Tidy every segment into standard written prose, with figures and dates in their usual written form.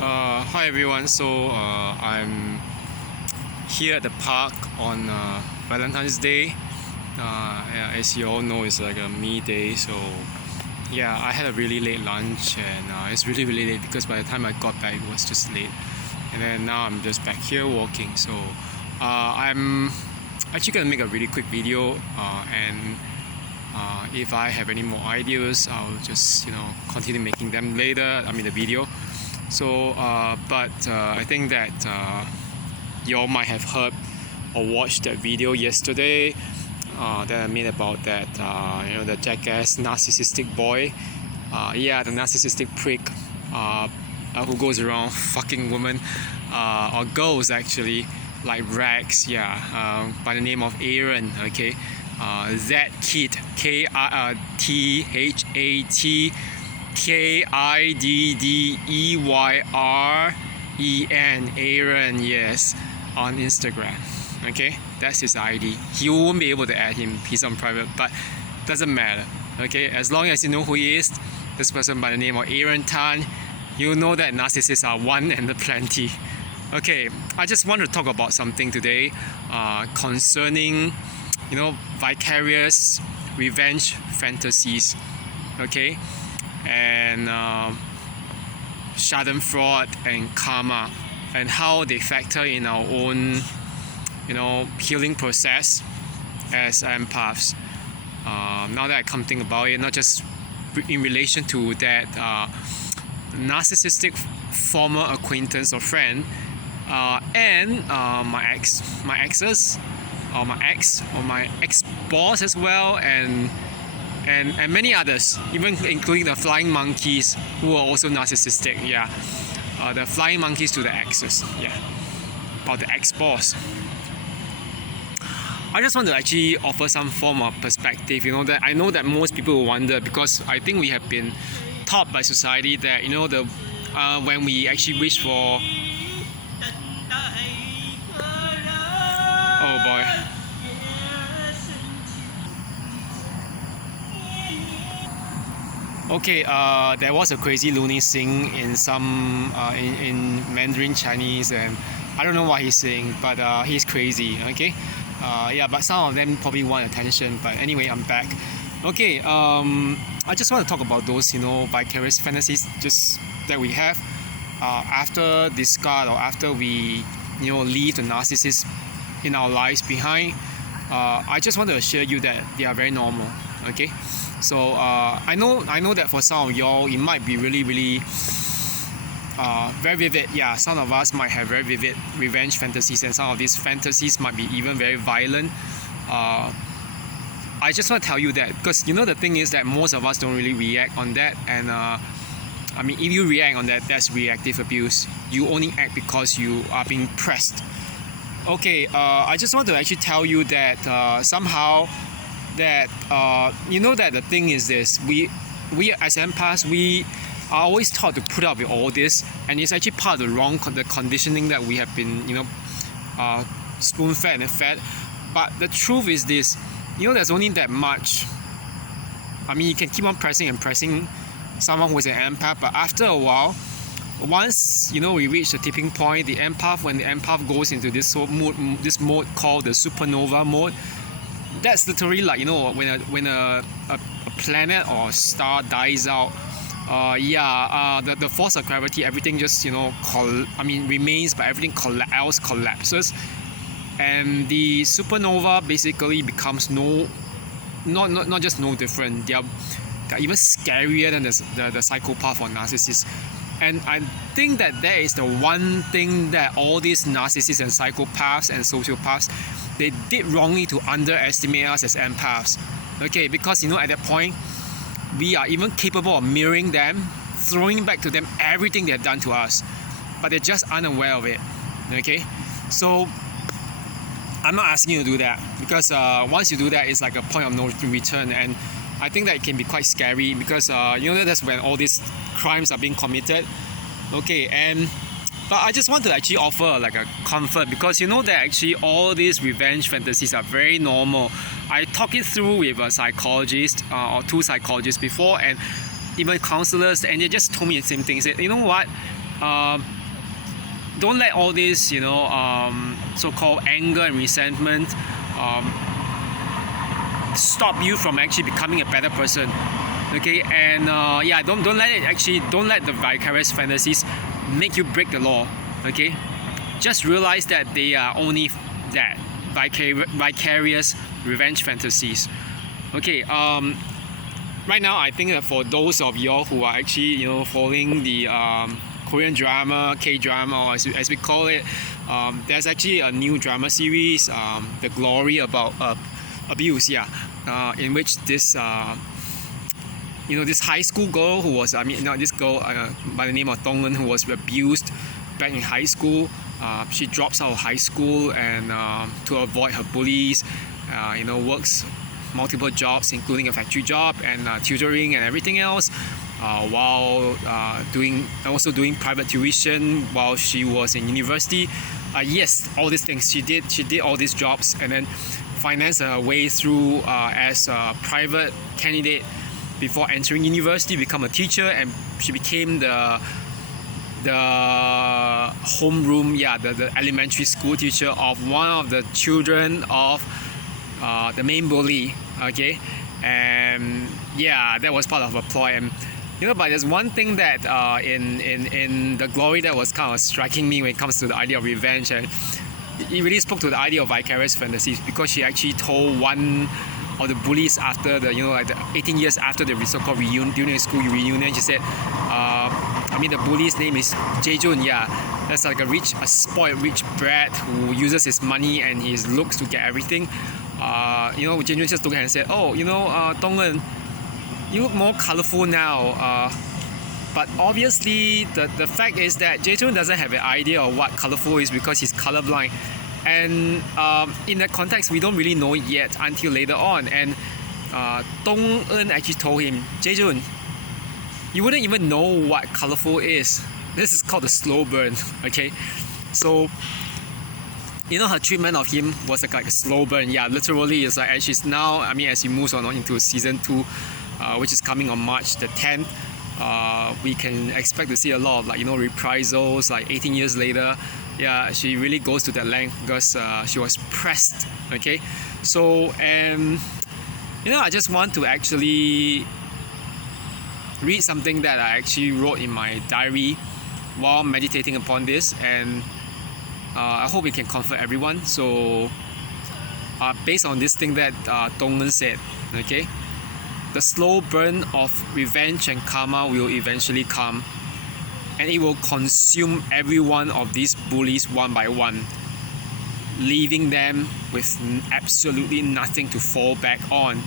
Hi everyone. I'm here at the park on Valentine's Day. Yeah, as you all know, it's like a me day. So yeah, I had a really late lunch, and it's really late because by the time I got back, it was just late. And then now I'm just back here walking. So I'm actually gonna make a really quick video, and if I have any more ideas, I'll just continue making them later. I mean the video. So, I think that you all might have heard or watched that video yesterday that I made about that, the jackass narcissistic boy. Yeah, the narcissistic prick who goes around fucking women or girls actually, like rags. Yeah, by the name of Aaron. Okay, that kid, K-I-T-H-A-T. Kiddeyen, Aaron, yes, on Instagram. Okay, that's his ID. You won't be able to add him, he's on private, but doesn't matter. Okay, as long as you know who he is, this person by the name of Aaron Tan, you know that narcissists are one and plenty. Okay, I just want to talk about something today concerning, vicarious revenge fantasies. Okay, and Schadenfreude and karma, and how they factor in our own, healing process as empaths. Now that I come think about it, not just in relation to that narcissistic former acquaintance or friend, and my ex boss as well, and many others, even including the flying monkeys who are also narcissistic. Yeah, the flying monkeys to the exes. Yeah, about the ex-boss. I just want to actually offer some form of perspective. That I know that most people will wonder, because I think we have been taught by society that when we actually wish for. Oh boy. Okay, there was a crazy loony sing in some in Mandarin Chinese, and I don't know what he's saying, but he's crazy. Okay, yeah, but some of them probably want attention. But anyway, I'm back. Okay, I just want to talk about those vicarious fantasies just that we have after discard, or after we leave the narcissist in our lives behind. I just want to assure you that they are very normal. Okay. So I know that for some of y'all it might be really very vivid. Yeah, some of us might have very vivid revenge fantasies, and some of these fantasies might be even very violent. I just want to tell you that, because the thing is that most of us don't really react on that, and I mean, if you react on that, that's reactive abuse. You only act because you are being pressed. Okay, I just want to actually tell you that somehow that that the thing is this: we as empaths, we are always taught to put up with all this, and it's actually part of the conditioning that we have been spoon-fed and fed. But the truth is this: there's only that much. I mean, you can keep on pressing someone who is an empath, but after a while, once we reach the tipping point, when the empath goes into this mode called the supernova mode. That's literally like when a planet or a star dies out. The force of gravity, everything just remains, but everything else collapses, and the supernova basically becomes not just no different. They're even scarier than the psychopath or narcissist. And I think that is the one thing that all these narcissists and psychopaths and sociopaths, they did wrongly to underestimate us as empaths. Okay, because at that point, we are even capable of mirroring them, throwing back to them everything they have done to us, but they're just unaware of it. Okay, so I'm not asking you to do that, because once you do that, it's like a point of no return, and I think that it can be quite scary, because that's when all these crimes are being committed. Okay, but I just want to actually offer like a comfort, because that actually all these revenge fantasies are very normal. I talked it through with a psychologist or two psychologists before, and even counselors, and they just told me the same thing. They said, you know what, don't let all this, so-called anger and resentment stop you from actually becoming a better person. Okay, and don't let the vicarious fantasies make you break the law. Okay, just realize that they are only that vicarious revenge fantasies. Okay, right now I think that for those of y'all who are actually following the Korean drama, K-drama, or as we call it, there's actually a new drama series, The Glory, about abuse, in which this this high school girl who was, this girl by the name of Dong-eun, who was abused back in high school. She drops out of high school and to avoid her bullies, works multiple jobs, including a factory job and tutoring and everything else, while doing private tuition while she was in university. Yes, all these things she did all these jobs, and then financed her way through as a private candidate before entering university, become a teacher, and she became the homeroom, the elementary school teacher of one of the children of the main bully. Okay, and that was part of a ploy. And but there's one thing that in The Glory that was kind of striking me when it comes to the idea of revenge, and it really spoke to the idea of vicarious fantasies, because she actually told one of the bullies after the the 18 years after the so-called reunion, during the school reunion, she said, the bully's name is Jae-jun. That's like a spoiled rich brat who uses his money and his looks to get everything. Jae-jun just looked at her and said, Dong-eun, you look more colorful now. But obviously the fact is that Jae-jun doesn't have an idea of what colorful is, because he's colorblind. And in that context, we don't really know it yet until later on. And Dong-eun actually told him, Jae-jun, you wouldn't even know what colorful is. This is called the slow burn. Okay, so her treatment of him was like a slow burn. Literally, it's like, she's now, as he moves on into season 2, which is coming on March the 10th, we can expect to see a lot of reprisals, like 18 years later. She really goes to that length because she was pressed. Okay, so I just want to actually read something that I actually wrote in my diary while meditating upon this, and I hope it can comfort everyone. So based on this thing that Dong-eun said, okay, the slow burn of revenge and karma will eventually come, and it will consume every one of these bullies one by one, leaving them with absolutely nothing to fall back on.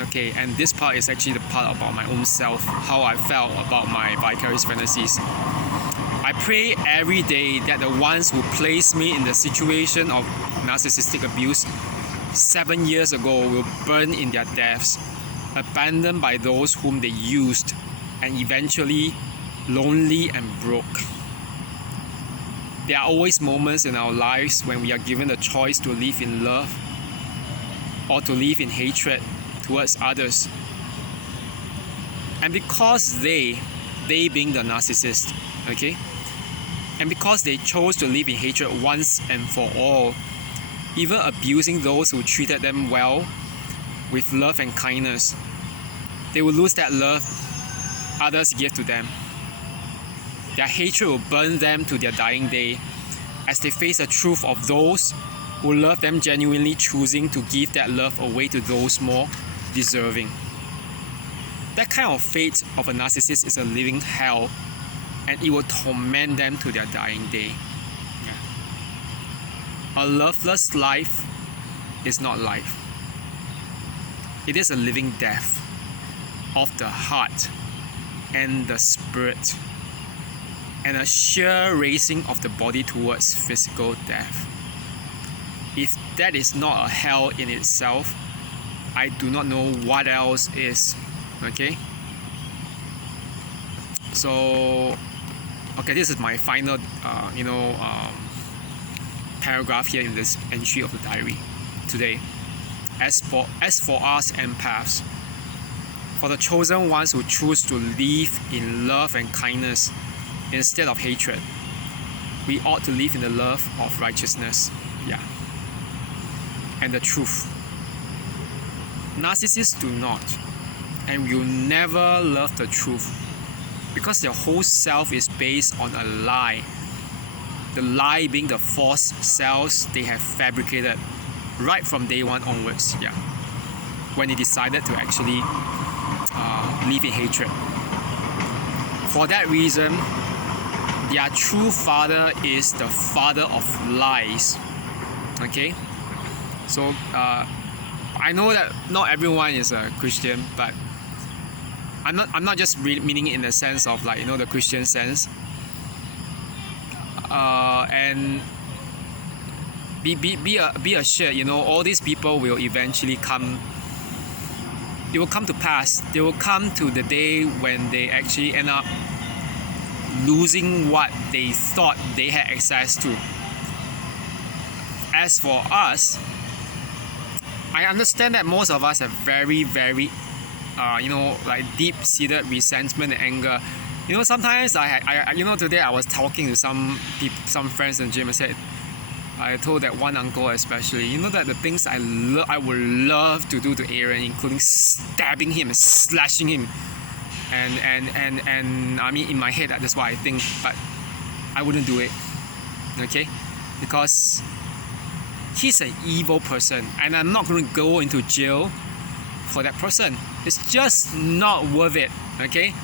Okay, and this part is actually the part about my own self, how I felt about my vicarious fantasies. I pray every day that the ones who placed me in the situation of narcissistic abuse 7 years ago will burn in their deaths, abandoned by those whom they used, and eventually lonely and broke. There are always moments in our lives when we are given the choice to live in love or to live in hatred towards others. And because they being the narcissist, okay, and because they chose to live in hatred once and for all, even abusing those who treated them well with love and kindness, they will lose that love others give to them. Their hatred will burn them to their dying day as they face the truth of those who love them genuinely, choosing to give that love away to those more deserving. That kind of fate of a narcissist is a living hell, and it will torment them to their dying day. A loveless life is not life. It is a living death of the heart and the spirit, and a sheer racing of the body towards physical death. If that is not a hell in itself, I do not know what else is. Okay? So, okay, this is my final, paragraph here in this entry of the diary today. As for us empaths, for the chosen ones who choose to live in love and kindness, instead of hatred. We ought to live in the love of righteousness, and the truth. Narcissists do not, and will never love the truth, because their whole self is based on a lie. The lie being the false selves they have fabricated right from day one onwards, when they decided to actually live in hatred. For that reason, their true father is the father of lies. Okay? So, I know that not everyone is a Christian, but I'm not just meaning it in the sense of like, the Christian sense. And be assured, all these people will eventually come. It will come to pass. They will come to the day when they actually end up losing what they thought they had access to. As for us, I understand that most of us have very, very, like deep-seated resentment and anger. Sometimes today I was talking to some friends in the gym. I told that one uncle especially, that the things I would love to do to Aaron, including stabbing him and slashing him, and I mean in my head that's what I think, but I wouldn't do it, okay? Because he's an evil person, and I'm not going to go into jail for that person. It's just not worth it, okay?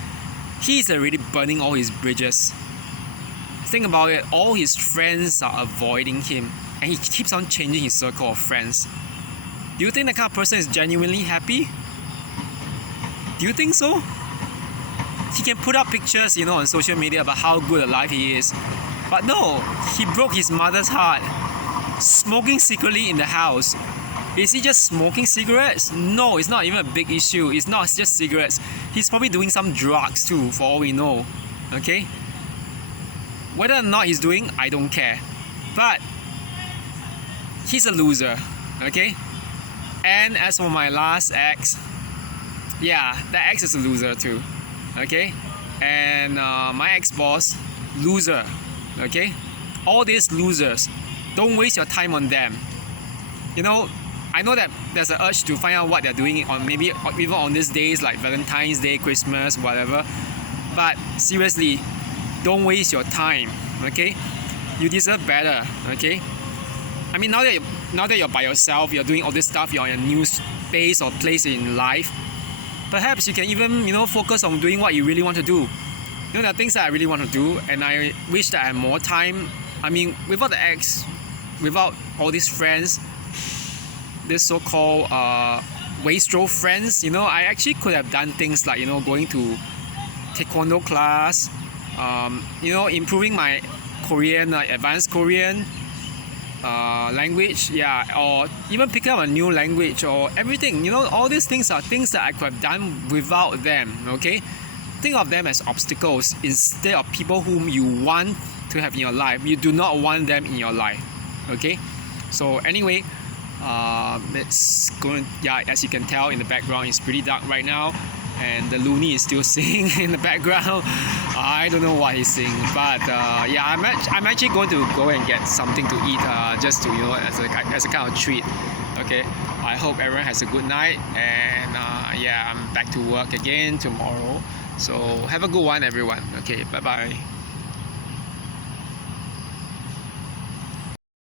He's already burning all his bridges. Think about it, all his friends are avoiding him, and he keeps on changing his circle of friends. Do you think that kind of person is genuinely happy? Do you think so? He can put up pictures, on social media about how good a life he is. But no, he broke his mother's heart. Smoking secretly in the house. Is he just smoking cigarettes? No, it's not even a big issue. It's not just cigarettes. He's probably doing some drugs too, for all we know. Okay? Whether or not he's doing, I don't care. But he's a loser. Okay? And as for my last ex, that ex is a loser too. Okay? And my ex-boss, loser. Okay? All these losers, don't waste your time on them. I know that there's an urge to find out what they're doing on maybe even on these days like Valentine's Day, Christmas, whatever. But seriously, don't waste your time, okay? You deserve better, okay? I mean, now that you're by yourself, you're doing all this stuff, you're in a new space or place in life, perhaps you can even, focus on doing what you really want to do. There are things that I really want to do, and I wish that I had more time. I mean, without the ex, without all these friends, this so-called wastrel friends, I actually could have done things like, going to taekwondo class, improving my Korean, advanced Korean language, or even picking up a new language or everything. All these things are things that I could have done without them, okay? Think of them as obstacles instead of people whom you want to have in your life. You do not want them in your life, okay? So anyway, it's going, as you can tell in the background, it's pretty dark right now, and the loony is still singing in the background. I don't know what he's singing, but I'm actually going to go and get something to eat, just to as a kind of treat. Okay, I hope everyone has a good night, and I'm back to work again tomorrow. So have a good one, everyone. Okay, bye bye.